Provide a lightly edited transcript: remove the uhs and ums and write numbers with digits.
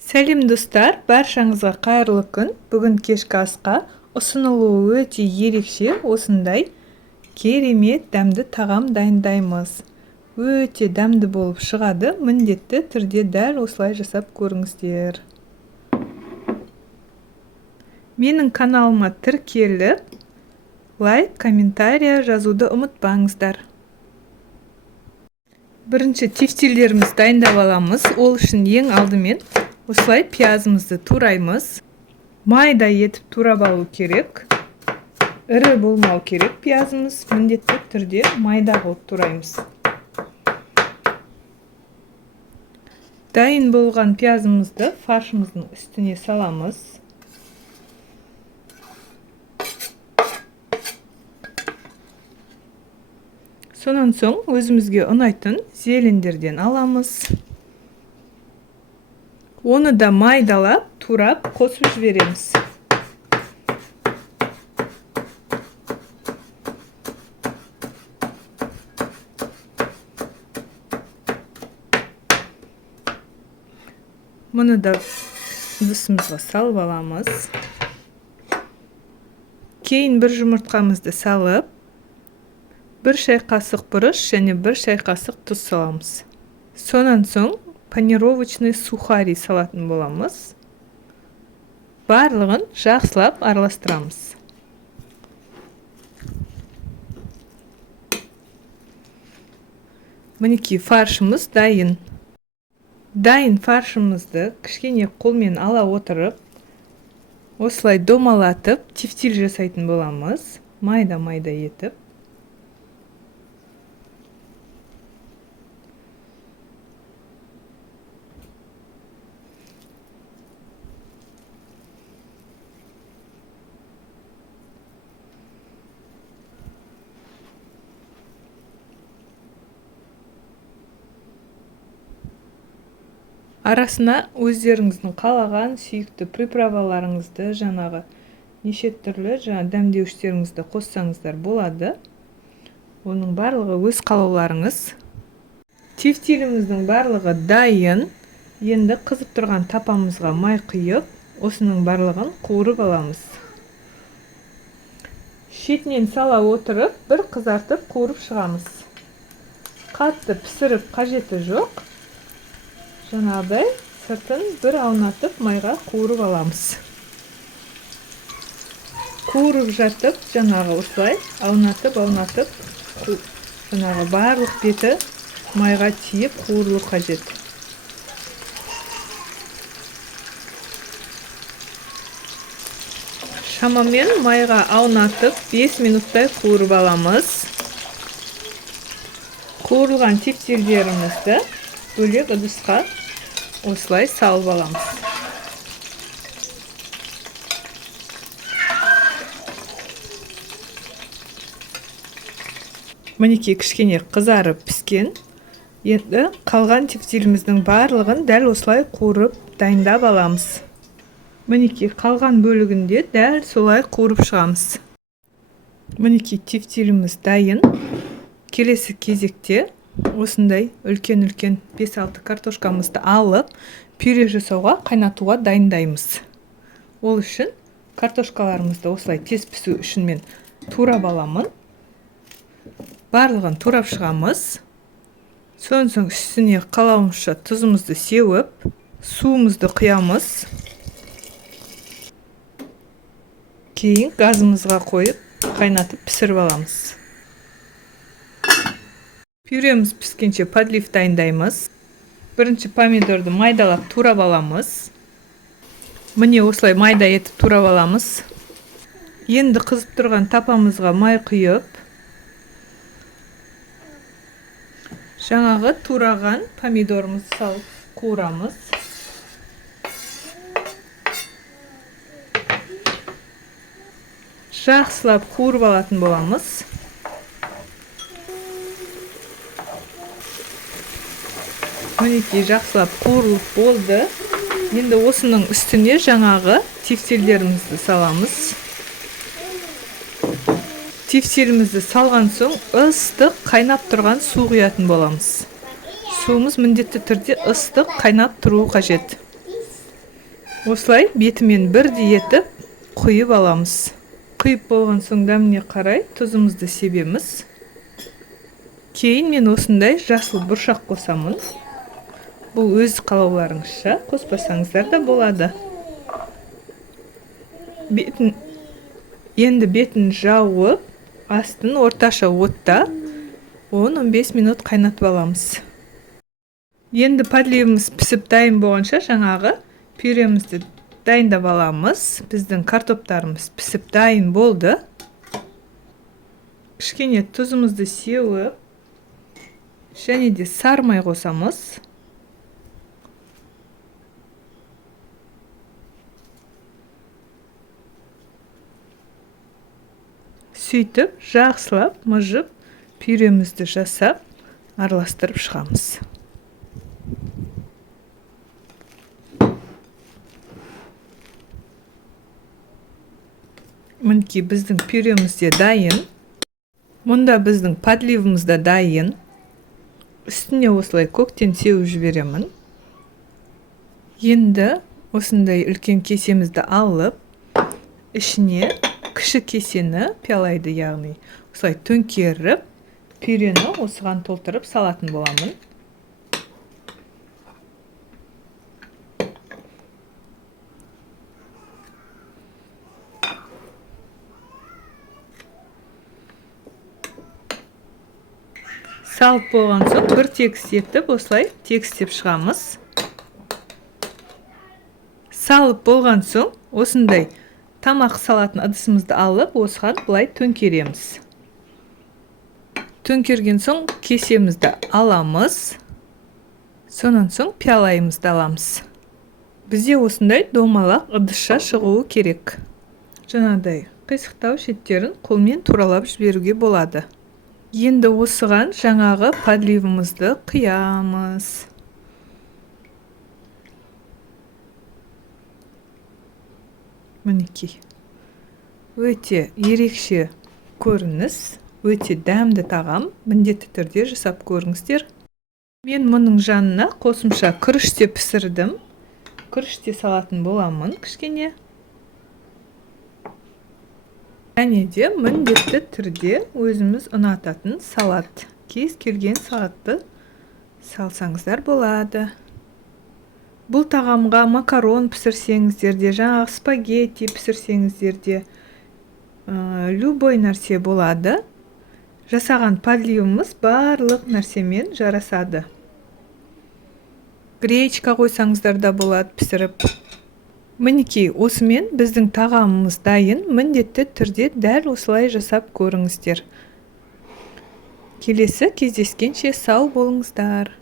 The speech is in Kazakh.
Сәлем достар, баршаңызға қайырлы күн. Бүгін кешкі асқа ұсынылуы өте ерекше осындай керемет дәмді тағам дайындаймыз. Өте дәмді болып шығады, міндетті түрде дәл осылай жасап көріңіздер. Менің каналыма тіркеліп, лайк, комментария жазуды ұмытпаңыздар. Бірінші тефтилеріміз дайындап аламыз. Ол үшін ең алдымен осылай пиязымызды тураймыз. Майда етіп турап алу керек. Ірі болмау керек пиязымыз. Міндетті түрде майда қылып тураймыз. Дайын болған пиязымызды фаршымыздың үстіне саламыз. Сонан соң өзімізге ұнайтын зелендерден аламыз. Оны да майдалап, турап, қосып жібереміз. Мұны да ыдысымызға салып аламыз. Кейін бір жұмыртқамызды салып, бір шай қасық бұрыш және бір шай қасық тұз саламыз. Сонан соң панировочный сухари салатын боламыз. Барлығын жақсылап араластырамыз. Мінекей фаршымыз дайын. Дайын фаршымызды кішкене қолмен ала отырып, осылай домалатып, тефтил жасайтын боламыз. Майда-майда етіп. Арасына өздеріңіздің қалаған сүйікті приправаларыңызды, жаңағы неше түрлі дәмдеуіштеріңізді қоссаңыздар болады. Оның барлығы өз қалауларыңыз. Тефтиліміздің барлығы дайын. Енді қызып тұрған тапамызға май құйып, осының барлығын қуырып аламыз. Шетінен сала отырып, бір қызартып қуырып шығамыз. Қатты пісіріп қажеті жоқ. Жаңағыдай сыртын бір аунатып майға қуырып аламыз. Қуырып жатып, жаңағы осылай аунатып, жаңағы барлық беті майға тиіп қуырылу қажет. Шамамен майға аунатып 5 минуттай қуырып аламыз. Қуырылған тефтилдерімізді бөлек ыдысқа осылай салып аламыз. Мінекей кішкене қызарып піскен. Енді қалған тефтиліміздің барлығын дәл осылай қуырып дайындап аламыз. Мінекей қалған бөлігінде дәл солай қуырып шығамыз. Мінекей тефтиліміз дайын. Келесі кезекте осындай үлкен-үлкен 5-6 картошкамызды алып, пюре жасауға, қайнатуға дайындаймыз. Ол үшін картошкаларымызды осылай тез пісу үшін мен турап аламын. Барлығын турап шығамыз. Сонан соң үстіне қалауымызша тұзымызды сеуіп, суымызды құямыз. Кейін газымызға қойып, қайнатып пісіріп аламыз. Пюреміз піскенше подлив дайындаймыз. Бірінші помидорды майдалап турап аламыз. Міне осылай майда етіп турап аламыз. Енді қызып тұрған тапамызға май құйып, жаңағы тураған помидорымызды салып қуырамыз. Жақсылап қуырып алатын боламыз. Мінекей жақсылап қуырылып болды. Енді осының үстіне жаңағы тефтилдерімізді саламыз. Тефтилімізді салған соң ыстық қайнап тұрған су құятын боламыз. Суымыз міндетті түрде ыстық қайнап тұруы қажет. Осылай бетімен бірдей етіп құйып аламыз. Құйып болған соң дәміне қарай тұзымызды себеміз. Кейін мен осындай жасыл бұршақ қосамын. Бұл өз қалауларыңызша, қоспасаңыздар да болады. Енді бетін жауып, астын орташа отта 10-15 минут қайнатып аламыз. Енді подливіміз пісіп дайын болғанша жаңағы пюремізді дайындап аламыз. Біздің картоптарымыз пісіп дайын болды. Кішкене тұзымызды сеуіп, және де сары май қосамыз. Сөйтіп, жақсылап, мыжып, пюремізді жасап, араластырып шығамыз. Мінекей біздің пюреміз де дайын. Мұнда біздің подливіміз де дайын. Үстіне осылай көктен сеуіп жіберемін. Енді осындай үлкен кесемізді алып, ішіне кіші кесені пиалайды, яғни осылай төңкеріп, пюрені осыған толтырып салатын боламын. Салып болған соң бір тегіс етіп, осылай тегістеп шығамыз. Салып болған соң осындай тамақ салатын ыдысымызды алып, осыған былай төңкереміз. Төңкерген соң кесемізді аламыз. Сонан соң пиалайымызды аламыз. Бізде осындай домалақ ыдысша шығуы керек. Жаңағыдай қисықтау шеттерін қолмен туралап жіберуге болады. Енді осыған жаңағы подливімізді құямыз. Мінекей. Өте ерекше көрініс, өте дәмді тағам, міндетті түрде жасап көріңіздер. Мен мұның жанына қосымша күріш те пісірдім. Күріш те салатын боламын кішкене. Және де міндетті түрде өзіміз ұнататын салат. Кез келген салатты салсаңыздар болады. Бұл тағамға макарон пісірсеңіздер де, жаңағы спагетти пісірсеңіздер де, любой нәрсе болады. Жасаған подливіміз барлық нәрсемен жарасады. Гречка қойсаңыздар да болады пісіріп. Мінекей, осымен біздің тағамымыз дайын. Міндетті түрде дәл осылай жасап көріңіздер. Келесі кездескенше сау болыңыздар.